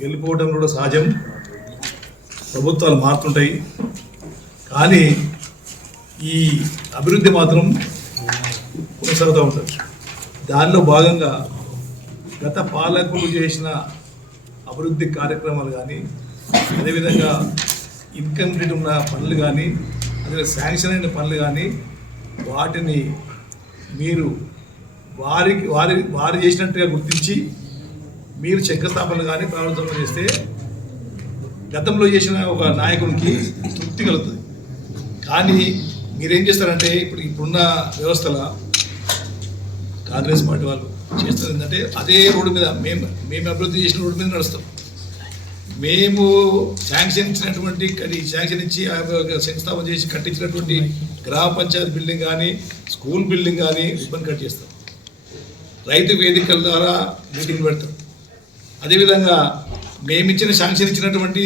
గెలిపోవడం కూడా సహజం. ప్రభుత్వాలు మారుతుంటాయి. కానీ ఈ అభివృద్ధి మాత్రం కొనసాగుతూ ఉంటుంది. దానిలో భాగంగా గత పాలకులు చేసిన అభివృద్ధి కార్యక్రమాలు కానీ అదేవిధంగా ఇన్కంప్లీట్ ఉన్న పనులు కానీ అదే శాంక్షన్ అయిన పనులు కానీ వాటిని మీరు వారికి వారి వారు చేసినట్టుగా గుర్తించి మీరు శంకుస్థాపనలు కానీ ప్రారంభం చేస్తే గతంలో చేసిన ఒక నాయకునికి తృప్తి కలుగుతుంది. కానీ మీరేం చేస్తారంటే ఇప్పుడు ఇప్పుడున్న వ్యవస్థల కాంగ్రెస్ పార్టీ వాళ్ళు చేస్తారు ఏంటంటే అదే రోడ్డు మీద మేము మేము అభివృద్ధి చేసిన రోడ్డు మీద నడుస్తాం. మేము శాంక్షన్ ఇచ్చినటువంటి శాంక్షన్ ఇచ్చి ఆ యొక్క శంకుస్థాపన చేసి కట్టించినటువంటి గ్రామ పంచాయతీ బిల్డింగ్ కానీ స్కూల్ బిల్డింగ్ కానీ రిబ్బన్ కట్ చేస్తాం. రైతు వేదికల ద్వారా మీటింగ్ పెడతాం. అదేవిధంగా మేము ఇచ్చిన శాంక్షన్ ఇచ్చినటువంటి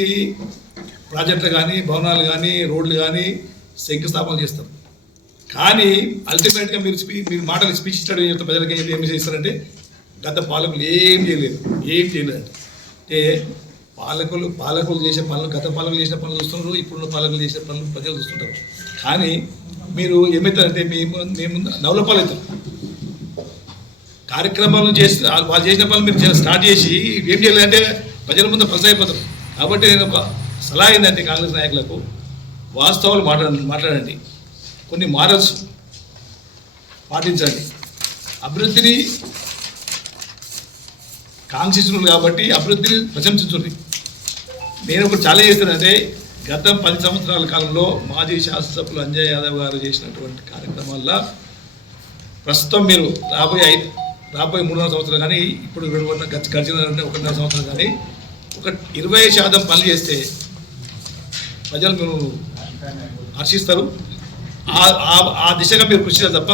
ప్రాజెక్టులు కానీ భవనాలు కానీ రోడ్లు కానీ శంకుస్థాపన చేస్తాం. కానీ అల్టిమేట్గా మీరు స్పీ మీరు మాటలు స్పీచ్ ఇచ్చాడు చెప్తే ప్రజలకి ఏం చేస్తారంటే గత పాలకులు ఏం చేయలేదు. ఏం చేయలేదు అంటే పాలకులు పాలకులు చేసే పనులు గత పాలకులు చేసిన పనులు చూస్తున్నారు ఇప్పుడున్న పాలకులు చేసే పనులు ప్రజలు చూస్తుంటారు. కానీ మీరు ఏమవుతారంటే మేము మేము నవలపాలు అవుతాం కార్యక్రమాలను చేసి వాళ్ళు చేసిన పనులు మీరు స్టార్ట్ చేసి ఏం చేయాలంటే ప్రజల ముందు ప్రజలు కాబట్టి నేను ఒక సలహా ఏంటంటే కాంగ్రెస్ నాయకులకు వాస్తవాలు మాట్లాడండి మాట్లాడండి. కొన్ని మారల్స్ పాటించండి. అభివృద్ధిని కాంక్షించున్నారు కాబట్టి అభివృద్ధిని ప్రశంసించుంది నేను ఒకటి చాలా చేస్తానంటే గత పది సంవత్సరాల కాలంలో మాజీ శాసనసభ్యులు అంజయ్ యాదవ్ గారు చేసినటువంటి కార్యక్రమాల్లో ప్రస్తుతం మీరు రాబోయే ఐదు రాబోయే మూడున్నర సంవత్సరాలు కానీ ఇప్పుడు రెండు వందల గత- గడిచిన ఒకటిన్నర సంవత్సరం కానీ ఒక ఇరవై శాతం పనులు చేస్తే ప్రజలు మీరు హర్షిస్తారు. ఆ- ఆ- దిశగా మీరు కృషి చేయాలి తప్ప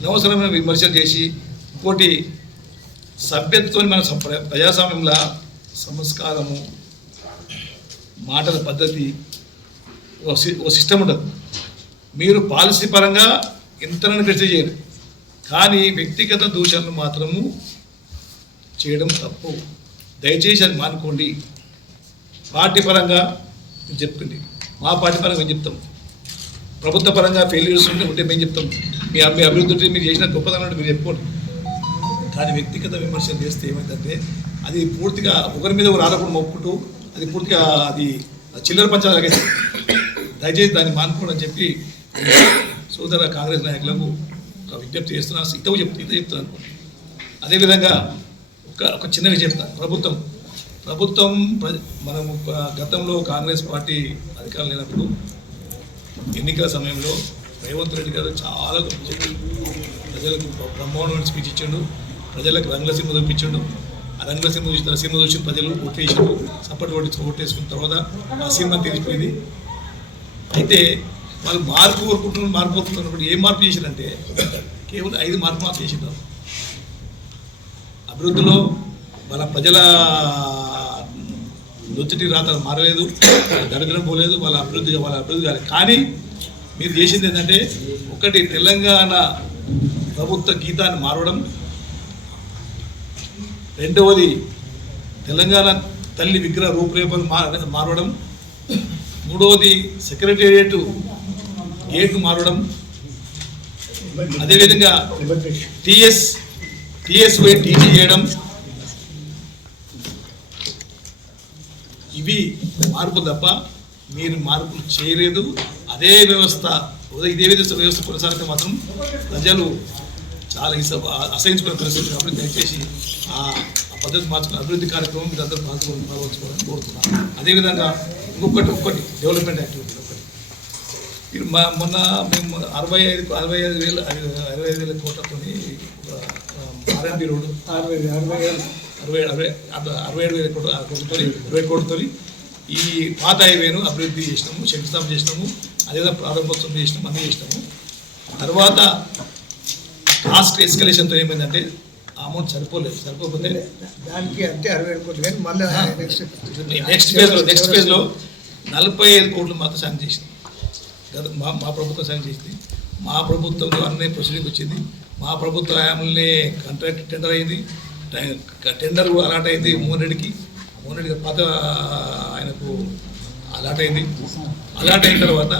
అనవసరమైన విమర్శలు చేసి ఇంకోటి సభ్యతతో మన ప్రజాస్వామ్యంలో సంస్కారము మాటల పద్ధతి ఓ సి- ఓ సిస్టమ్ ఉండదు. మీరు పాలసీ పరంగా ఎంతనైనా కృషి చేయరు కానీ వ్యక్తిగత దూషణలు మాత్రము చేయడం తప్పు. దయచేసి అది మానుకోండి. పార్టీ పరంగా మీరు మా పార్టీ పరంగా మేము చెప్తాం? ప్రభుత్వ పరంగా ఫెయిల్యూర్స్ ఉంటే ఉంటే మేము చెప్తాం. మీ మీ అభివృద్ధి మీరు చేసిన గొప్పదనం మీరు చెప్పుకోండి. కానీ వ్యక్తిగత విమర్శలు చేస్తే ఏమైందంటే అది పూర్తిగా ఒకరి మీద ఒకరు ఆరోపణ మొక్కుంటూ అది పూర్తిగా అది చిల్లర పంచాలకే దయచేసి దాన్ని మానుకోండి అని చెప్పి సోదర కాంగ్రెస్ నాయకులకు ఒక విజ్ఞప్తి చేస్తున్నా ఇతవు చెప్తూ చెప్తాను చెప్తున్నాను. అదేవిధంగా ఒక ఒక చిన్న విషయం చెప్తా. ప్రభుత్వం ప్రభుత్వం మనము గతంలో కాంగ్రెస్ పార్టీ అధికారం లేనప్పుడు ఎన్నికల సమయంలో రేవంత్ రెడ్డి గారు చాలా ప్రజలకు బ్రహ్మాండమైన స్పీచ్ ఇచ్చిండు ప్రజలకు రంగుల సినిమా చూపించిండు. ఆ రంగుల సినిమా చూసిన సినిమా చూసిన ప్రజలు ఓటేసారు సపోర్ట్ ఓటి ఓటేసుకున్న తర్వాత ఆ సినిమా తెలిసిపోయింది అయితే వాళ్ళు మార్పు కోరుకుంటున్నారు మార్పు కోరుకుంటున్నప్పుడు ఏం మార్పు చేశారంటే కేవలం ఐదు మార్పు మార్పు చేసినారు అభివృద్ధిలో మన ప్రజల నొత్తిటి రాత మారలేదు దరిద్రం పోలేదు వాళ్ళ అభివృద్ధి వాళ్ళ అభివృద్ధి కాలేదు. కానీ మీరు చేసింది ఏంటంటే ఒకటి తెలంగాణ ప్రభుత్వ గీతాన్ని మారవడం రెండవది తెలంగాణ తల్లి విగ్రహ రూపురేఖలు మారవడం మూడవది సెక్రటేరియట్ గేట్ మారడం అదేవిధంగా టిఎస్ టిఎస్వై టీటీ చేయడం ఇవి మార్పులు తప్ప మీరు మార్పులు చేయలేదు. అదే వ్యవస్థ ఇదే విధ వ్యవస్థ కొనసాగితే మాత్రం ప్రజలు చాలా ఇస- అసహించుకునే పరిస్థితి కాబట్టి దయచేసి ఆ పద్ధతి మార్చుకుని అభివృద్ధి కార్యక్రమం మీరు అందరూ పాల్గొని పాల్గొచ్చుకోవాలని కోరుతున్నాను అదేవిధంగా ఇంకొకటి ఒక్కటి డెవలప్మెంట్ యాక్టివిటీ. ఒకటి మా మొన్న మేము అరవై ఐదు అరవై ఐదు వేల అరవై ఐదు వేల కోట్లతో ఆర్ఎంపీ రోడ్డు. అరవై అరవై అరవై అరవై అరవై ఏడు వేల కోట్ల కోట్లతో ఇరవై కోట్లతో ఈ పాత హైవేను అభివృద్ధి చేసినాము శంకుస్థాపన చేసినాము అదేవిధంగా ప్రారంభోత్సవం చేసినాము అన్నీ చేసినాము. తర్వాత కాస్ట్ ఎస్కలేషన్తో ఏమైందంటే అమౌంట్ సరిపోలేదు సరిపోకపోతే దానికి అంటే అరవై ఏడు కోట్లు కానీ మళ్ళీ నెక్స్ట్ నెక్స్ట్ ఫేజ్లో నెక్స్ట్ ఫేజ్లో నలభై ఐదు కోట్లు మాత్రం చేసింది గత మా మా ప్రభుత్వం శాంక్షన్ చేసింది. మా ప్రభుత్వంలో అన్నీ ప్రొసీడింగ్ వచ్చింది. మా ప్రభుత్వ హయాంలోనే కాంట్రాక్ట్ టెండర్ అయింది. టెండర్ కూడా అలాట్ అయింది మోహన్ రెడ్డికి. మోహన్ రెడ్డి పాత ఆయనకు అలాట్ అయింది. అలాట్ అయిన తర్వాత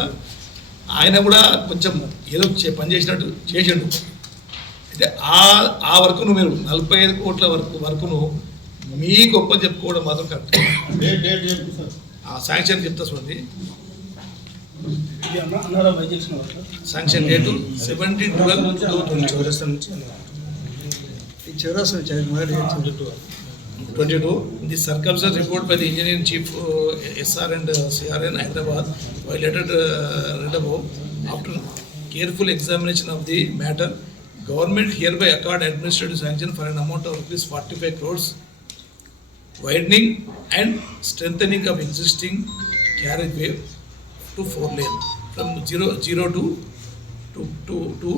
ఆయన కూడా కొంచెం ఏదో పని చేసినట్టు చేసిండు. అయితే ఆ ఆ వరకును మీరు నలభై ఐదు కోట్ల వరకు వరకును మీ గొప్ప చెప్పుకోవడం మాత్రం కరెక్ట్. శాంక్షన్ చెప్తా చూడండి ఇది అన్న అన్నారా వైద్యులు వారు sanction date seventy twelve two twenty చౌరస్తా నుంచి ఈ చౌరస్తా నుంచి అది మొదటి చెప్తుంది. Twenty two the సర్కమ్సర్ report by the engineering chief SR and CRN Hyderabad vide letter read above after careful examination of the matter government hereby accord administrative sanction for an amount of rupees forty five crores widening and strengthening of existing carriageway to four lane Zero, zero to, to, to, to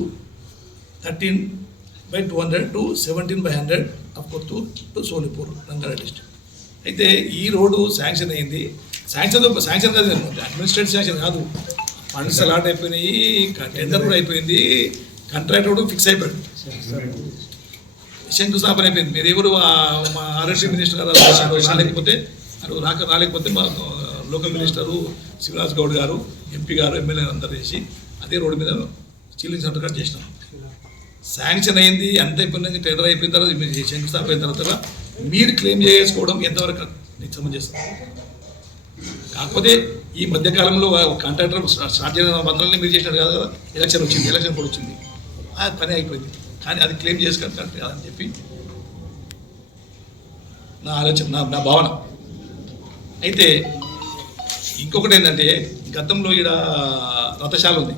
thirteen by two hundred to seventeen by hundred of Kottur to Solipur, Nangara district. అయితే ఈ road sanction అయింది. Sanction sanction కాదు administrative sanction కాదు. Funds allot అయిపోయినాయి tender కూడా అయిపోయింది. Contract కూడా fix అయిపోయాడు శంకుస్థాపన అయిపోయింది. మీరు ఎవరు మా ఆర్ఎస్సీ మినిస్టర్ గారు అటు రాక రాలేకపోతే మా లోకల్ మినిస్టరు శివరాజ్ గౌడ్ గారు ఎంపీ గారు ఎమ్మెల్యే అందరు చేసి అదే రోడ్డు మీద చీలింగ్ సెంటర్ కట్ చేసినాం. శాంక్షన్ అయింది అంత అయిపోయింది టెండర్ అయిపోయిన తర్వాత మీరు శంకుస్థాపన అయిన తర్వాత మీరు క్లెయిమ్ చేసుకోవడం ఎంతవరకు నిత్యం సమంజసం కాకపోతే ఈ మధ్యకాలంలో కాంట్రాక్టర్ స్టార్ట్ చేసిన మంత్రాలని మీరు చేసినారు కదా కదా ఎలక్షన్ వచ్చింది ఎలక్షన్ కూడా వచ్చింది. ఆ పని అయిపోయింది. కానీ అది క్లెయిమ్ చేసుకుని కరెక్ట్ కాదని చెప్పి నా ఆలోచన నా నా భావన. అయితే ఇంకొకటి ఏంటంటే గతంలో ఈడ రథశాల ఉంది.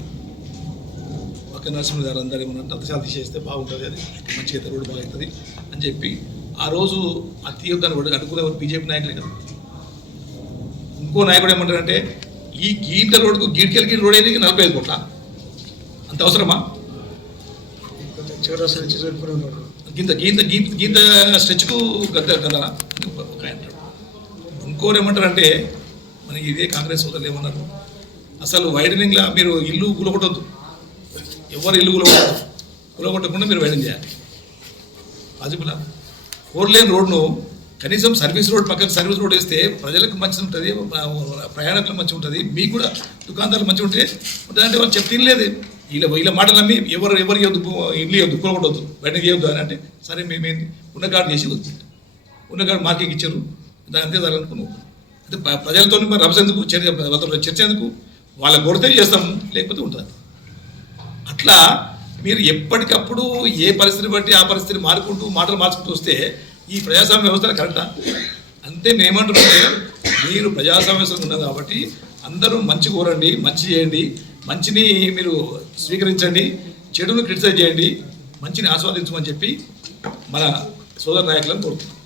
పక్క నరసింహ గారు అందరు ఏమన్నా రథశాల తీసేస్తే బాగుంటుంది అది. మంచిగా అయితే రోడ్డు బాగుంటుంది అని చెప్పి ఆ రోజు ఆ తీయొద్దని కూడా అనుకునేవారు బీజేపీ నాయకులే కదా. ఇంకో నాయకుడు ఏమంటారంటే ఈ గీత రోడ్డుకు గీడికెళ్ళకి రోడ్ అయింది నలభై ఐదు కోట్ల? అంత అవసరమా? గింత గింత గింత గింత స్ట్రెచ్కు గద్ద గదనా? ఒక ఆయన ఇంకోరు ఏమంటారంటే అని ఇదే కాంగ్రెస్ సోదరులు ఏమన్నారు? అసలు వైడనింగ్లా మీరు ఇల్లు గులగొట్టద్దు ఎవరు ఇల్లు గులగొట్టద్దు గులగొట్టకుండా మీరు వైడనింగ్ చేయాలి. పాజిబుల్ ఫోర్ లేన్ రోడ్ను కనీసం సర్వీస్ రోడ్ పక్కన సర్వీస్ రోడ్ వేస్తే ప్రజలకు మంచి ఉంటుంది ప్రయాణికులకు మంచిగా ఉంటుంది మీకు కూడా దుకాణదారులు మంచిగా ఉంటే ఉంటుందంటే వాళ్ళు చెప్తే లేదు వీళ్ళ వీళ్ళ మాటలు నమ్మి ఎవరు ఎవరు ఇవ్వద్దు ఇల్లు ఇవ్వద్దు కూలగొట్టవద్దు వెంటనే ఇవ్వద్దు అని అంటే సరే మేమేంది ఉన్న కార్డు చేసి వద్దు ఉన్న కార్డు మార్కింగ్ ఇచ్చారు. దాని అంతే దాని అనుకున్నాం ప్రజలతో మరి రభస చర్చ వాళ్ళతో చర్చ ఎందుకు వాళ్ళ కొడితే చేస్తాం లేకపోతే ఉంటుంది అట్లా మీరు ఎప్పటికప్పుడు ఏ పరిస్థితి బట్టి ఆ పరిస్థితిని మారుకుంటూ మాటలు మార్చుకుంటూ వస్తే ఈ ప్రజాస్వామ్య వ్యవస్థ కరెక్టా? అంతే నేనేమంటున్నానంటే మీరు ప్రజాస్వామ్య వ్యవస్థలో ఉన్నారు కాబట్టి అందరూ మంచి కోరండి మంచి చేయండి మంచిని మీరు స్వీకరించండి చెడును క్రిటిసైజ్ చేయండి మంచిని ఆస్వాదించమని చెప్పి మన సోదర నాయకులను కోరుతున్నాం.